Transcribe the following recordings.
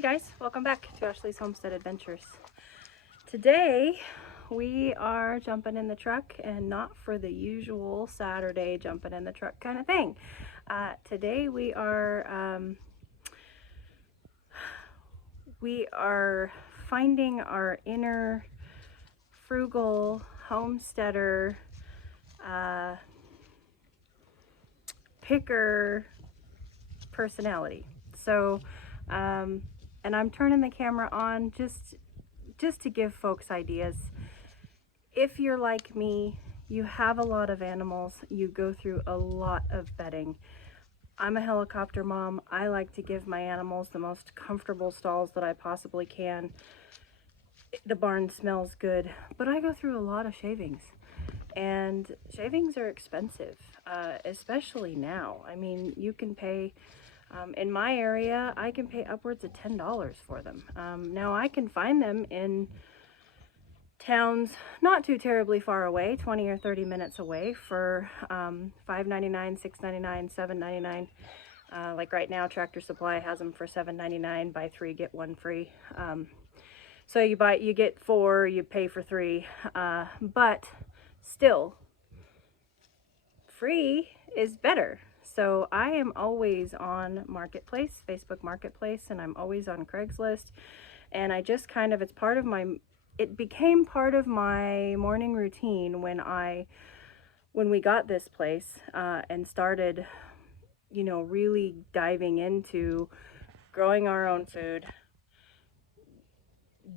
Hey guys, welcome back to Ashley's Homestead Adventures. Today we are jumping in the truck, and not for the usual Saturday jumping in the truck kind of thing. Today we are finding our inner frugal homesteader picker personality. So and I'm turning the camera on just to give folks ideas. If you're like me, you have a lot of animals, you go through a lot of bedding. I'm a helicopter mom. I like to give my animals the most comfortable stalls that I possibly can. The barn smells good, but I go through a lot of shavings, and shavings are expensive, especially now. I mean, you can pay in my area, I can pay upwards of $10 for them. Now I can find them in towns not too terribly far away, 20 or 30 minutes away, for $5.99, $6.99, $7.99. Like right now, Tractor Supply has them for $7.99. Buy 3 get 1 free. So you get 4, you pay for 3, but still, free is better. So I am always on Marketplace, Facebook Marketplace, and I'm always on Craigslist. And I just kind of, it became part of my morning routine when we got this place and started, you know, really diving into growing our own food,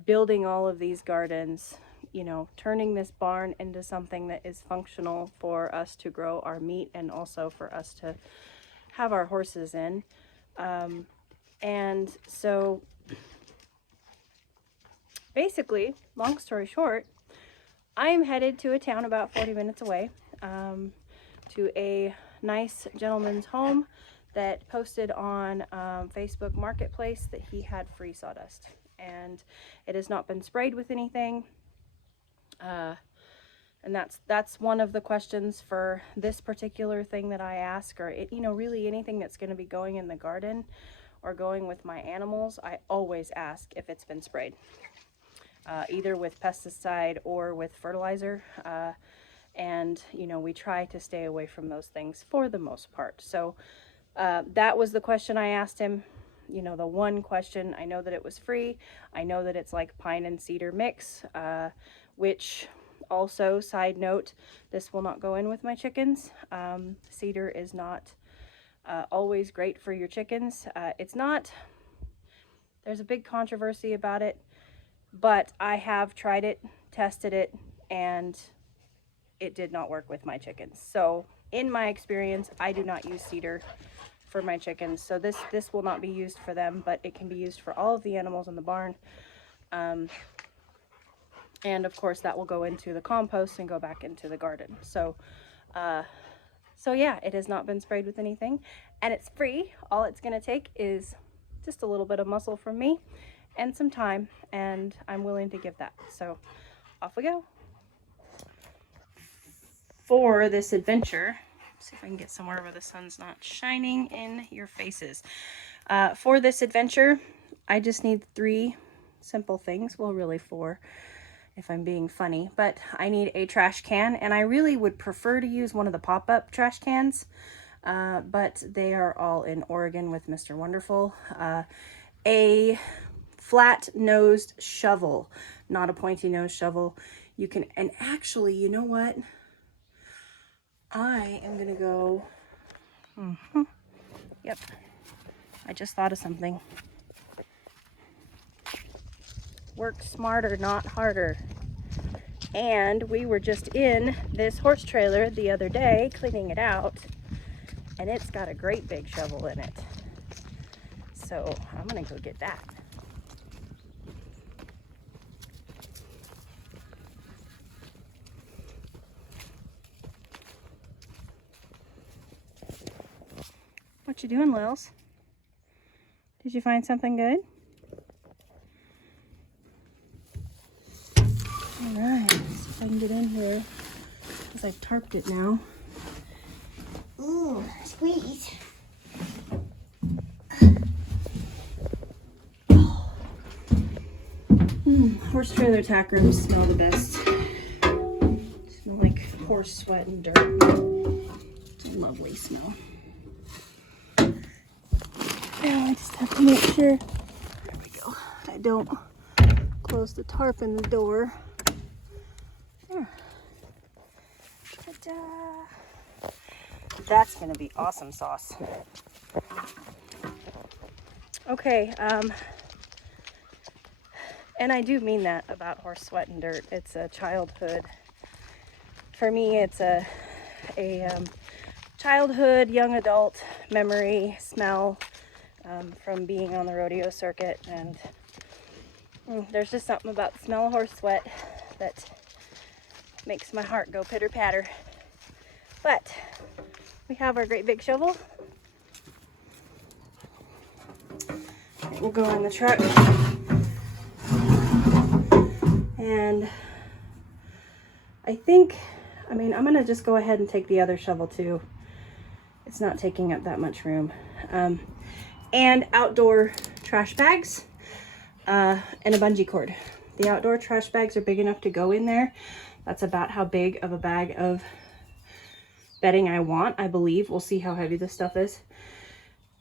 building all of these gardens, you know, turning this barn into something that is functional for us to grow our meat and also for us to have our horses in. And so basically, long story short, I'm headed to a town about 40 minutes away, to a nice gentleman's home that posted on Facebook Marketplace that he had free sawdust, and it has not been sprayed with anything. And that's one of the questions for this particular thing that I ask, or you know, really anything that's going to be going in the garden or going with my animals. I always ask if it's been sprayed, either with pesticide or with fertilizer. And you know, we try to stay away from those things for the most part. So that was the question I asked him. You know, the one question. I know that it was free. I know that it's like pine and cedar mix, which also, side note, this will not go in with my chickens. Cedar is not always great for your chickens. It's not, there's a big controversy about it, but I have tried it, tested it, and it did not work with my chickens. So in my experience, I do not use cedar for my chickens. So this will not be used for them, but it can be used for all of the animals in the barn. And of course that will go into the compost and go back into the garden. So yeah, it has not been sprayed with anything, and it's free. All it's going to take is just a little bit of muscle from me and some time, and I'm willing to give that. So off we go. For this adventure, see if I can get somewhere where the sun's not shining in your faces. For this adventure, I just need 3 simple things. Well, really 4. If I'm being funny, but I need a trash can, and I really would prefer to use one of the pop-up trash cans, but they are all in Oregon with Mr. Wonderful. A flat-nosed shovel, not a pointy-nosed shovel. You can, and actually, you know what? I am gonna go, yep, I just thought of something. Work smarter, not harder. And we were just in this horse trailer the other day cleaning it out, and it's got a great big shovel in it. So I'm gonna go get that. What you doing, Lils? Did you find something good? Alright, see if I can get in here, because I've tarped it now. Ooh, squeeze. Oh, Horse trailer tack rooms smell the best. Smell like horse sweat and dirt. It's a lovely smell. Now I just have to make sure, there we go, I don't close the tarp in the door. There. Ta-da! That's gonna be awesome sauce. Okay, and I do mean that about horse sweat and dirt. It's a childhood. For me, it's a childhood, young adult memory, smell from being on the rodeo circuit. And there's just something about the smell of horse sweat that makes my heart go pitter patter. But we have our great big shovel. It will go in the truck. And I think, I'm going to just go ahead and take the other shovel too. It's not taking up that much room. And outdoor trash bags and a bungee cord. The outdoor trash bags are big enough to go in there. That's about how big of a bag of bedding I want, I believe. We'll see how heavy this stuff is.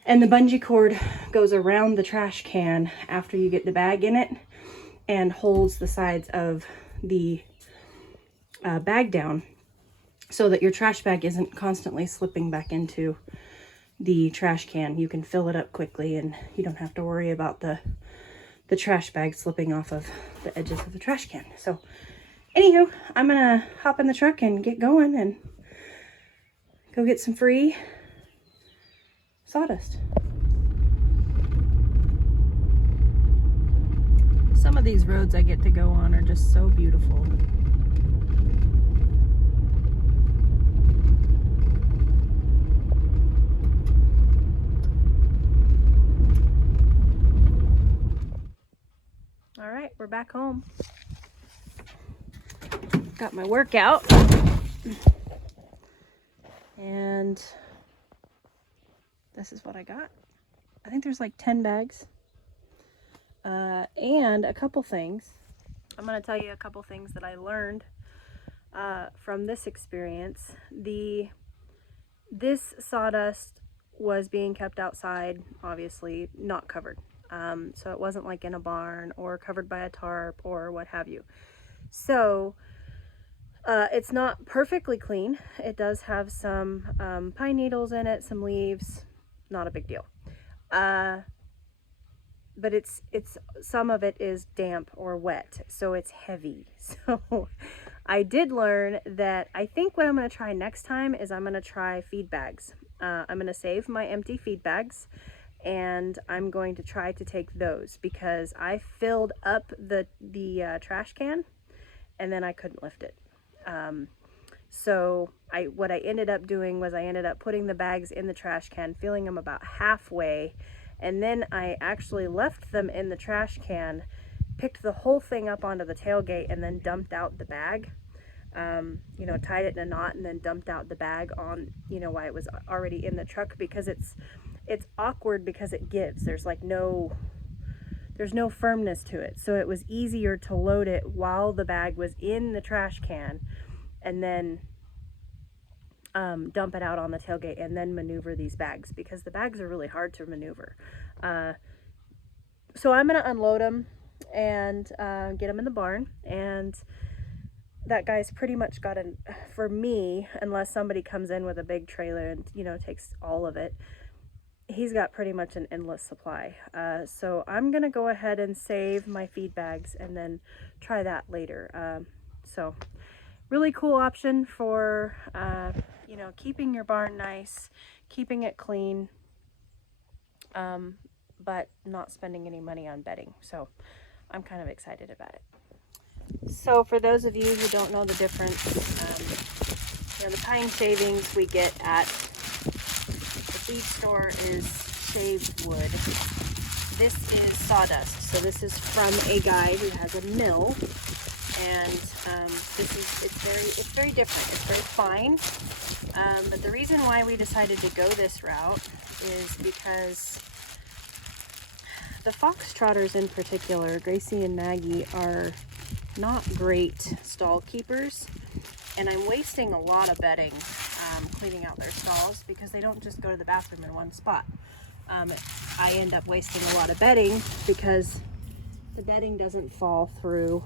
And the bungee cord goes around the trash can after you get the bag in it and holds the sides of the bag down so that your trash bag isn't constantly slipping back into the trash can. You can fill it up quickly and you don't have to worry about the trash bag slipping off of the edges of the trash can. So anywho, I'm gonna hop in the truck and get going and go get some free sawdust. Some of these roads I get to go on are just so beautiful. All right, we're back home. Got my workout. And this is what I got. I think there's like 10 bags. And a couple things. I'm going to tell you a couple things that I learned from this experience. This sawdust was being kept outside, obviously not covered. So it wasn't like in a barn or covered by a tarp or what have you. So it's not perfectly clean. It does have some pine needles in it, some leaves. Not a big deal. But it's some of it is damp or wet, so it's heavy. So I did learn that I think what I'm going to try next time is I'm going to try feed bags. I'm going to save my empty feed bags and I'm going to try to take those because I filled up the trash can and then I couldn't lift it. So what I ended up doing was I ended up putting the bags in the trash can, filling them about halfway, and then I actually left them in the trash can, picked the whole thing up onto the tailgate, and then dumped out the bag. You know, tied it in a knot and then dumped out the bag on, you know, why it was already in the truck, because it's awkward because it gives. There's no firmness to it. So it was easier to load it while the bag was in the trash can and then dump it out on the tailgate and then maneuver these bags, because the bags are really hard to maneuver. So I'm going to unload them and get them in the barn, and that guy's pretty much got for me, unless somebody comes in with a big trailer and, you know, takes all of it, he's got pretty much an endless supply. So I'm going to go ahead and save my feed bags and then try that later. So really cool option for, you know, keeping your barn nice, keeping it clean, but not spending any money on bedding. So I'm kind of excited about it. So for those of you who don't know the difference, you know, the pine shavings we get at the feed store is shaved wood. This is sawdust. So this is from a guy who has a mill, and it's very different. It's very fine. But the reason why we decided to go this route is because The foxtrotters in particular, Gracie and Maggie, are not great stall keepers, and I'm wasting a lot of bedding cleaning out their stalls because they don't just go to the bathroom in one spot. I end up wasting a lot of bedding because the bedding doesn't fall through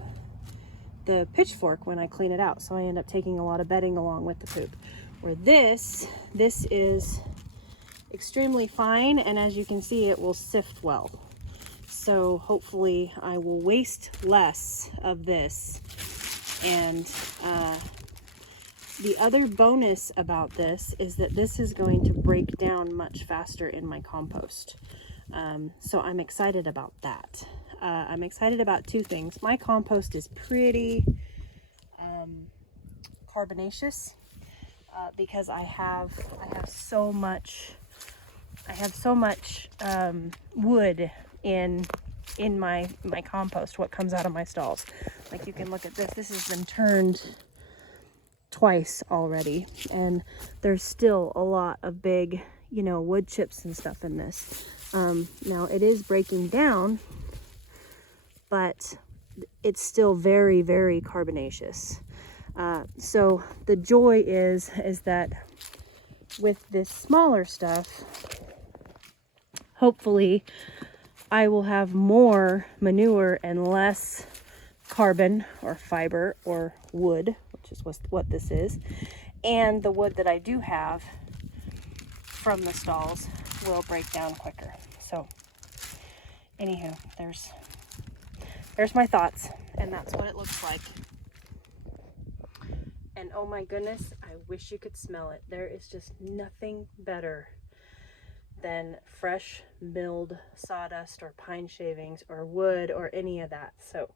the pitchfork when I clean it out, so I end up taking a lot of bedding along with the poop. Where this is extremely fine, and as you can see, it will sift well. So hopefully I will waste less of this. And the other bonus about this is that this is going to break down much faster in my compost. So I'm excited about that. I'm excited about two things. My compost is pretty carbonaceous because I have so much wood in my compost, what comes out of my stalls. Like, you can look at this. This has been turned twice already, and there's still a lot of big, you know, wood chips and stuff in this. Now it is breaking down, but it's still very, very carbonaceous. So the joy is that with this smaller stuff, hopefully I will have more manure and less carbon or fiber or wood, which is what this is. And the wood that I do have from the stalls will break down quicker. So anywho, there's my thoughts, and that's what it looks like. And oh my goodness, I wish you could smell it. There is just nothing better than fresh milled sawdust or pine shavings or wood or any of that. So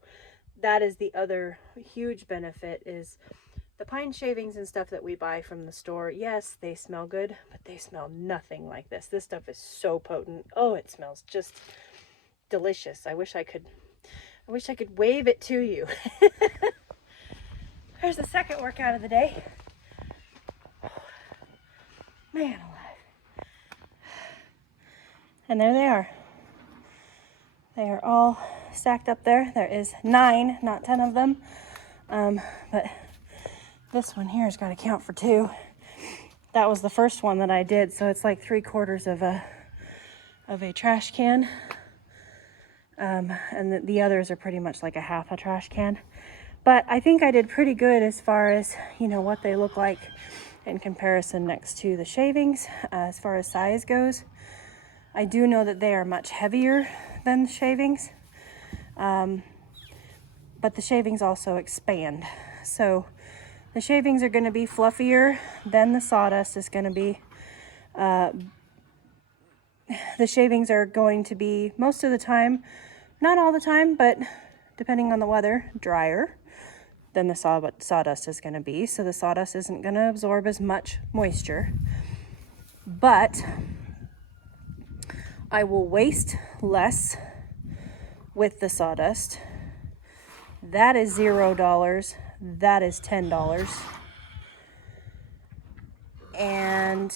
that is the other huge benefit, is the pine shavings and stuff that we buy from the store. Yes, they smell good, but they smell nothing like this. This stuff is so potent. Oh, it smells just delicious. I wish I could wave it to you. There's the second workout of the day. Man alive. And there they are. They are all stacked up there. There is 9, not 10 of them. But this one here has got to count for 2. That was the first one that I did, so it's like 3/4 of a trash can. And the others are pretty much like a half a trash can. But I think I did pretty good as far as, you know, what they look like in comparison next to the shavings. As far as size goes, I do know that they are much heavier than the shavings. But the shavings also expand. So the shavings are going to be fluffier than the sawdust is going to be. The shavings are going to be, most of the time, not all the time, but depending on the weather, drier than the sawdust is going to be. So the sawdust isn't going to absorb as much moisture. But I will waste less with the sawdust. That is $0. That is $10. And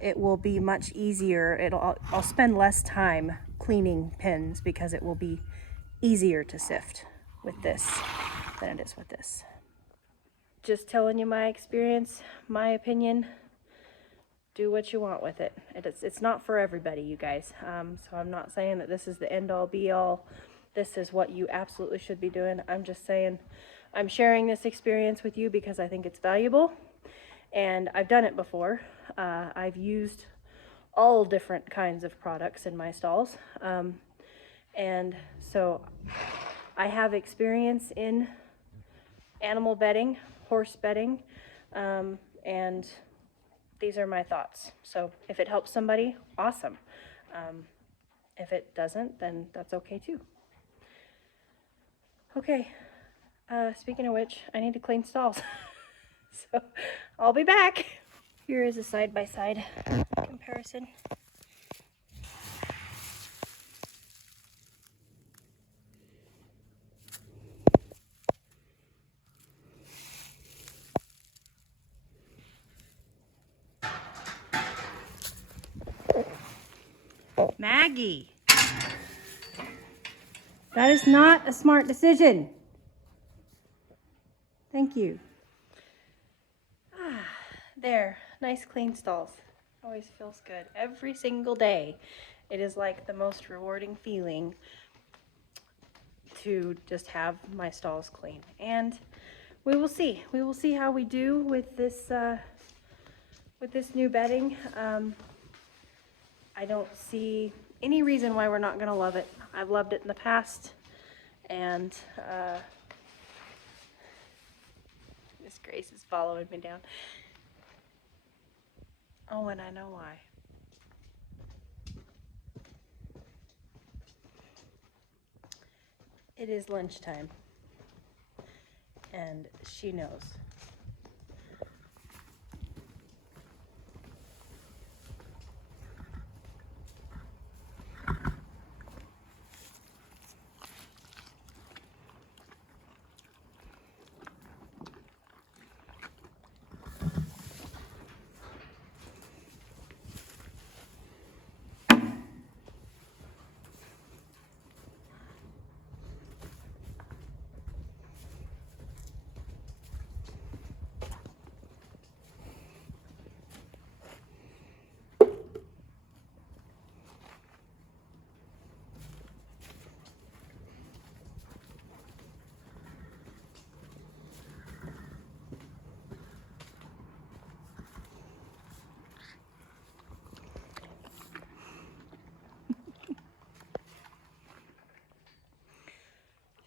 it will be much easier. I'll spend less time cleaning pins because it will be easier to sift with this than it is with this. Just telling you my experience, my opinion. Do what you want with it. It's not for everybody, you guys. So I'm not saying that this is the end all be all. This is what you absolutely should be doing. I'm just saying I'm sharing this experience with you because I think it's valuable, and I've done it before. I've used all different kinds of products in my stalls, and so I have experience in animal bedding, horse bedding, and these are my thoughts. So if it helps somebody, awesome. If it doesn't, then that's okay too. Okay, speaking of which, I need to clean stalls. So I'll be back. Here is a side-by-side comparison. Maggie? Maggie. That is not a smart decision. Thank you. There, nice clean stalls. Always feels good. Every single day, it is like the most rewarding feeling to just have my stalls clean. And we will see. We will see how we do with this new bedding. I don't see any reason why we're not going to love it. I've loved it in the past, and Miss Grace is following me down. Oh, and I know why. It is lunchtime, and she knows.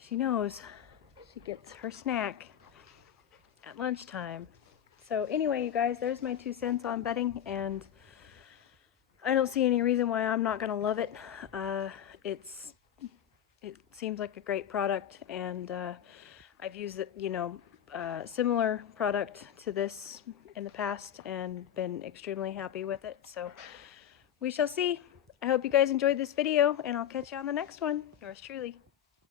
She knows she gets her snack at lunchtime. So anyway, you guys, there's my 2 cents on bedding, and I don't see any reason why I'm not gonna love it. It seems like a great product, and I've used it, similar product to this in the past and been extremely happy with it. So we shall see. I hope you guys enjoyed this video, and I'll catch you on the next one. Yours truly.